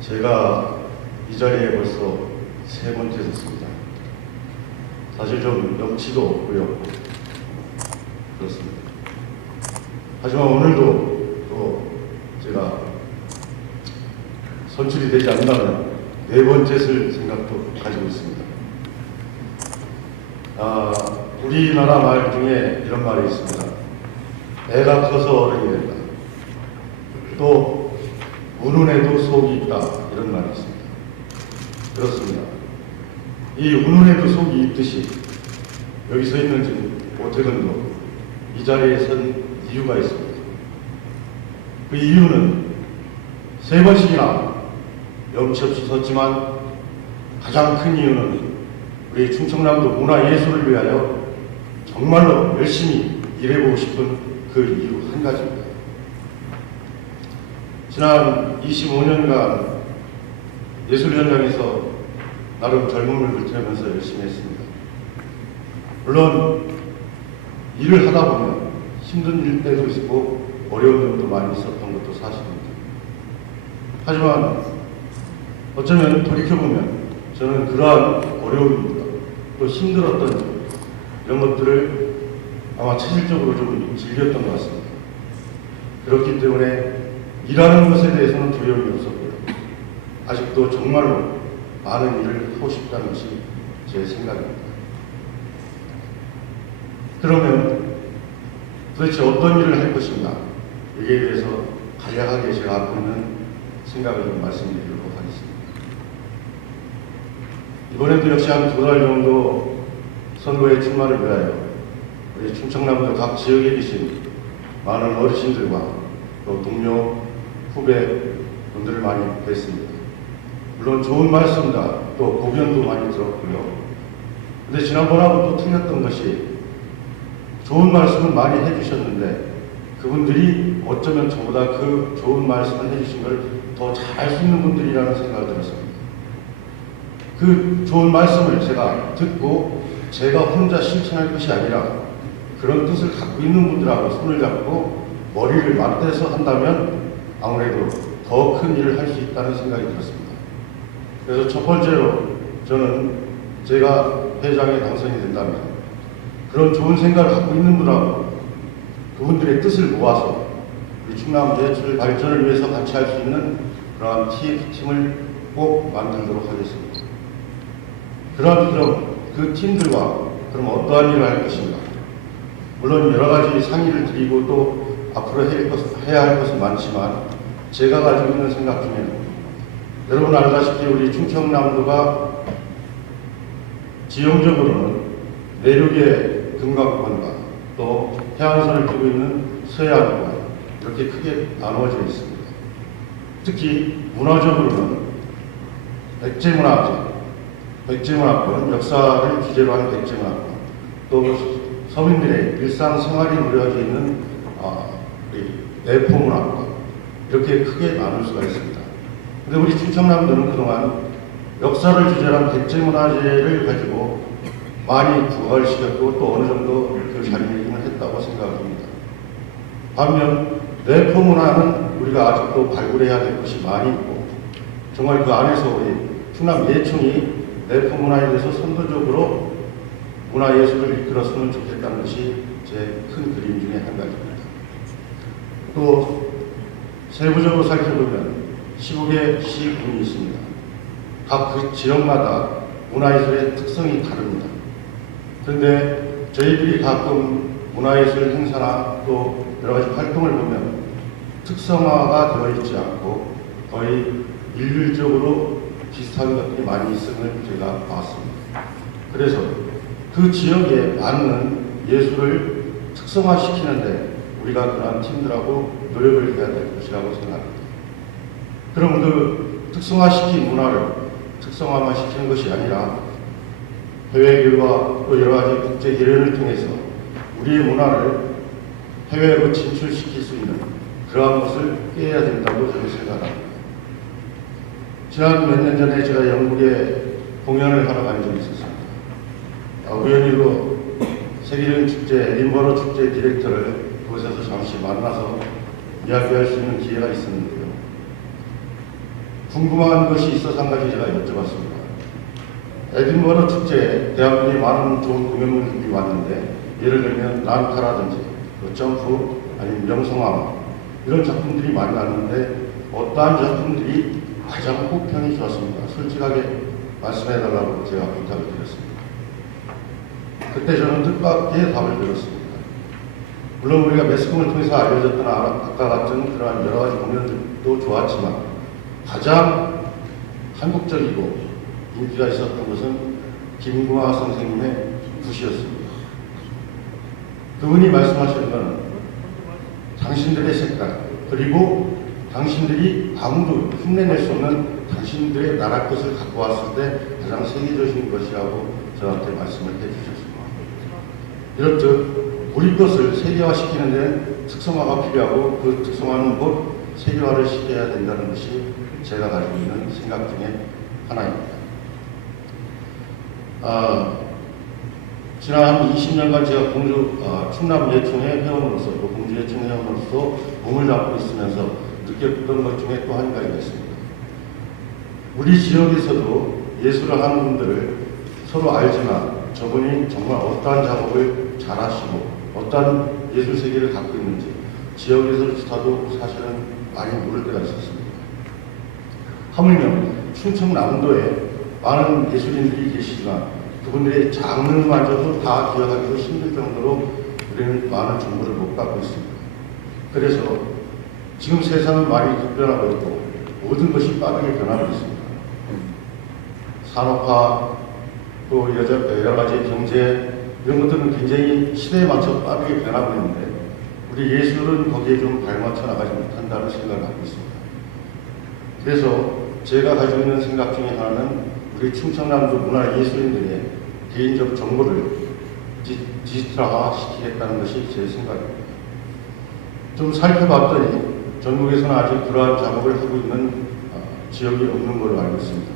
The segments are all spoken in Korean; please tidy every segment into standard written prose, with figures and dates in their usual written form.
제가 이 자리에 벌써 세 번째 섰습니다. 사실 좀 염치도 없고요. 그렇습니다. 하지만 오늘도 또 제가 선출이 되지 않는다면 네 번째 쓸 생각도 가지고 있습니다. 우리나라 말 중에 이런 말이 있습니다. 애가 커서 어른이 된다. 또 우는에도 속이 있다. 이런 말이 있습니다. 그렇습니다. 이 우는에도 속이 있듯이 여기 서 있는 지금 오태근도 이 자리에 선 이유가 있습니다. 그 이유는 세 번씩이나 염치 없이 섰지만 가장 큰 이유는 우리 충청남도 문화예술을 위하여 정말로 열심히 일해보고 싶은 그 이유 한 가지입니다. 지난 25년간 예술 현장에서 나름 젊음을 불태우면서 열심히 했습니다. 물론 일을 하다 보면 힘든 일 때도 있고 어려운 점도 많이 있었던 것도 사실입니다. 하지만 어쩌면 돌이켜보면 저는 그러한 어려움입니다. 또 힘들었던 점, 이런 것들을 아마 체질적으로 좀 즐겼던 것 같습니다. 그렇기 때문에 일하는 것에 대해서는 두려움이 없었고요. 아직도 정말로 많은 일을 하고 싶다는 것이 제 생각입니다. 그러면 도대체 어떤 일을 할 것인가, 여기에 대해서 간략하게 제가 갖고 있는 생각을 좀 말씀드리도록 하겠습니다. 이번에도 역시 한 2달 정도 선거의 출마를 위하여 우리 충청남도 각 지역에 계신 많은 어르신들과 또 동료, 후배 분들을 많이 뵀습니다. 물론 좋은 말씀과 또 고견도 많이 들었고요. 근데 지난번하고 또 틀렸던 것이 좋은 말씀을 많이 해주셨는데 그분들이 어쩌면 저보다 그 좋은 말씀을 해주신 걸 더 잘 할 수 있는 분들이라는 생각을 들었습니다. 그 좋은 말씀을 제가 듣고 제가 혼자 실천할 것이 아니라 그런 뜻을 갖고 있는 분들하고 손을 잡고 머리를 맞대서 한다면 아무래도 더 큰 일을 할 수 있다는 생각이 들었습니다. 그래서 첫 번째로 저는 제가 회장에 당선이 된다면 그런 좋은 생각을 갖고 있는 분하고 그분들의 뜻을 모아서 우리 충남 예술 발전을 위해서 같이 할 수 있는 그러한 TF팀을 꼭 만들도록 하겠습니다. 그럼 그 팀들과 그럼 어떠한 일을 할 것인가? 물론 여러 가지 상의를 드리고 또 앞으로 해야 할 것은 많지만 제가 가지고 있는 생각 중에는 여러분 알다시피 우리 충청남도가 지형적으로는 내륙의 금강권과 또 해안선을 끼고 있는 서해안과 이렇게 크게 나누어져 있습니다. 특히 문화적으로는 백제문화권, 역사를 주제로 한 백제문화권, 또 서민들의 일상생활이 누려져 있는 내포문화권, 이렇게 크게 나눌 수가 있습니다. 근데 우리 충청남도는 그동안 역사를 주제로 한 백제문화재를 가지고 많이 부활시켰고 또 어느 정도 그 자리매김을 했다고 생각합니다. 반면 내포문화는 우리가 아직도 발굴해야 될 것이 많이 있고 정말 그 안에서 우리 충남 예총이 내포문화에 대해서 선도적으로 문화예술을 이끌었으면 좋겠다는 것이 제 큰 그림 중에 한 가지입니다. 또 세부적으로 살펴보면 시국의 시군이 있습니다. 각 그 지역마다 문화예술의 특성이 다릅니다. 그런데 저희들이 가끔 문화예술 행사나 또 여러 가지 활동을 보면 특성화가 되어 있지 않고 거의 일률적으로 비슷한 것들이 많이 있음을 제가 봤습니다. 그래서 그 지역에 맞는 예술을 특성화시키는데 우리가 그러한 팀들하고 노력을 해야 될 것이라고 생각합니다. 그럼 그 특성화시킨 문화를 특성화만 시키는 것이 아니라 해외교류와 또 여러 가지 국제 결연을 통해서 우리의 문화를 해외로 진출시킬 수 있는 그러한 것을 깨야 된다고 저는 생각합니다. 지난 몇 년 전에 제가 영국에 공연을 하러 간 적이 있었습니다. 우연히도 세계적인 축제, 에딘버러 축제 디렉터를 그곳에서 잠시 만나서 이야기할 수 있는 기회가 있었는데요. 궁금한 것이 있어서 한 가지 제가 여쭤봤습니다. 에딘버러 축제에 대학교에 많은 좋은 공연물들이 왔는데, 예를 들면 난타라든지 점프 아니면 명성황후 이런 작품들이 많이 왔는데 어떠한 작품들이 가장 호평이 좋았습니까? 솔직하게 말씀해달라고 제가 부탁을 드렸습니다. 그때 저는 뜻밖의 답을 들었습니다. 물론 우리가 매스컴을 통해서 알려졌던 아까 같은 그러한 여러 가지 공연들도 좋았지만 가장 한국적이고 인기가 있었던 것은 김구하 선생님의 굿이었습니다. 그분이 말씀하시는 것은 당신들의 색깔, 그리고 당신들이 아무도 흉내낼 수 없는 당신들의 나라 것을 갖고 왔을 때 가장 세계적인 것이라고 저한테 말씀을 해주셨습니다. 이렇듯 우리 것을 세계화시키는 데는 특성화가 필요하고 그 특성화는 곧 세계화를 시켜야 된다는 것이 제가 가지고 있는 생각 중에 하나입니다. 지난 20년간 제가 충남 예총의 회원으로서 또 공주 예총 회원으로서 몸을 담고 있으면서 느꼈던 것 중에 또 한 가지가 있습니다. 우리 지역에서도 예술을 하는 분들을 서로 알지만 저분이 정말 어떠한 작업을 잘하시고 어떠한 예술 세계를 갖고 있는지 지역에서조차도 사실은 많이 모를 때가 있었습니다. 하물며 충청남도에 많은 예술인들이 계시지만 그분들의 장르마저도 다 기억하기도 힘들 정도로 우리는 많은 정보를 못 갖고 있습니다. 그래서 지금 세상은 많이 급변하고 있고 모든 것이 빠르게 변하고 있습니다. 산업화, 또 여러 가지 경제 이런 것들은 굉장히 시대에 맞춰 빠르게 변하고 있는데 우리 예술은 거기에 좀 발맞춰 나가지 못한다는 생각을 갖고 있습니다. 그래서 제가 가지고 있는 생각 중에 하나는 우리 충청남도 문화예술인들의 개인적 정보를 디지털화 시키겠다는 것이 제 생각입니다. 좀 살펴봤더니 전국에서는 아직 그러한 작업을 하고 있는 지역이 없는 걸로 알고 있습니다.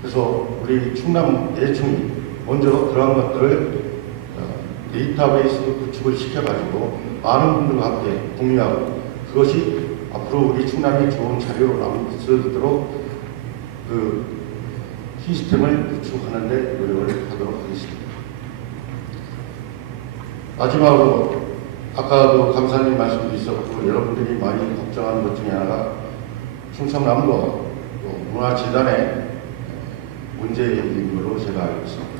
그래서 우리 충남 예총이 먼저 그러한 것들을 데이터베이스로 구축을 시켜가지고 많은 분들과 함께 공유하고 그것이 앞으로 우리 충남이 좋은 자료로 남을 수 있도록 그 시스템을 구축하는 데 노력을 하도록 하겠습니다. 마지막으로 아까도 감사님 말씀도 있었고 여러분들이 많이 걱정하는 것 중에 하나가 충청남도 문화재단의 문제인 걸로 제가 알고 있습니다.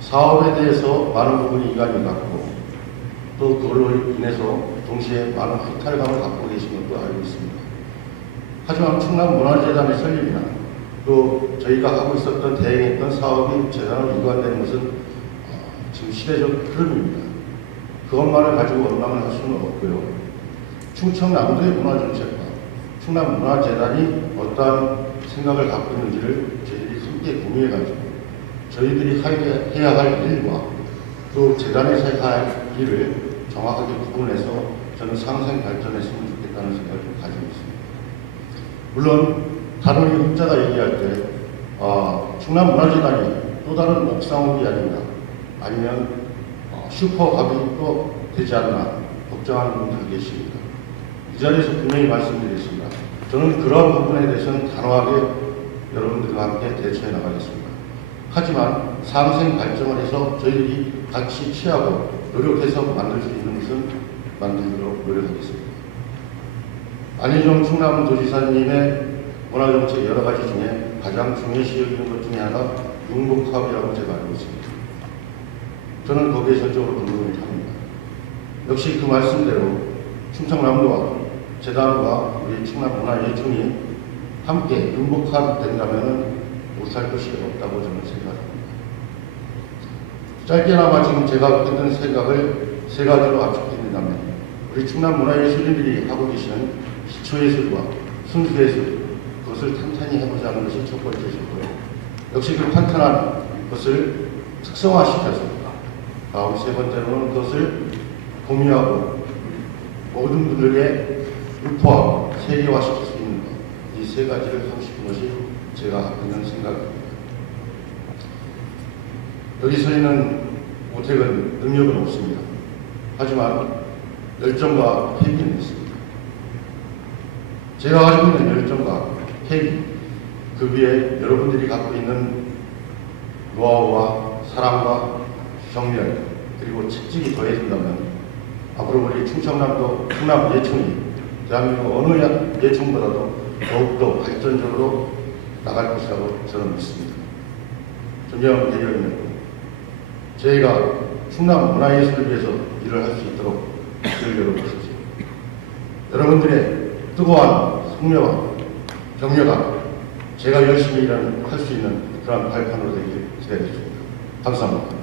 사업에 대해서 많은 부분이 이관이 갔고 또 그걸로 인해서 동시에 많은 허탈감을 갖고 계신 것도 알고 있습니다. 하지만 충남문화재단의 설립이나 또 저희가 하고 있었던 대행했던 사업이 재단으로 이관되는 것은 지금 시대적 흐름입니다. 그것만을 가지고 원망을 할 수는 없고요. 충청남도의 문화정책과 충남문화재단이 어떠한 생각을 갖고 있는지를 저희들이 함께 공유해가지고 저희들이 해야 할 일과 또 재단에서 해야 할 일을 정확하게 구분해서 저는 상생 발전했으면 좋겠다는 생각을 가지고 있습니다. 물론 다른 학자가 얘기할 때 충남문화재단이 또 다른 옥상옥이 아닌가 아니면 슈퍼갑이 또 되지 않나 걱정하는 분들 계십니다. 이 자리에서 분명히 말씀드리겠습니다. 저는 그러한 부분에 대해서는 단호하게 여러분들과 함께 대처해 나가겠습니다. 하지만 상생 발전을 해서 저희들이 같이 취하고 노력해서 만들 수 있는 것은 만들도록 노력하겠습니다. 안희정 충남도지사님의 문화정책 여러 가지 중에 가장 중요시 여기는 것 중에 하나가 융복합이라고 제가 알고 있습니다. 저는 거기에 전적으로 동의를 합니다. 역시 그 말씀대로 충청남도와 재단과 우리 충남문화예총이 함께 융복합된다면 못할 것이 없다고 저는 생각합니다. 짧게나마 지금 제가 했던 생각을 세 가지로 압축해낸다면 우리 충남문화예술인들이 하고 계시는 기초예술과 순수예술 그것을 탄탄히 해보자는 것이 첫 번째이고요. 역시 그 탄탄한 것을 특성화시켜서 다음 세 번째로는 그것을 공유하고 모든 분들에게 유포하고 세계화시킬 수 있는 것 이 세 가지를 하고 싶은 것이 제가 하고 있는 생각입니다. 여기 저희는 오택은 능력은 없습니다. 하지만 열정과 패기는 있습니다. 제가 가지고 있는 열정과 패기, 그 위에 여러분들이 갖고 있는 노하우와 사랑과 정면 그리고 책직이 더해진다면 앞으로 우리 충청남도 충남 예천이 대한민국 어느 예천보다도 더욱더 발전적으로 나갈 것이라고 저는 믿습니다. 존경하는 대의원 여러분, 저희가 충남 문화예술을 위해서 일을 할 수 있도록 기회를 열어주십시오. 여러분들의 뜨거운 성려와 격려가 제가 열심히 할 수 있는 그런 발판으로 되길 기대해 주십니다. 감사합니다.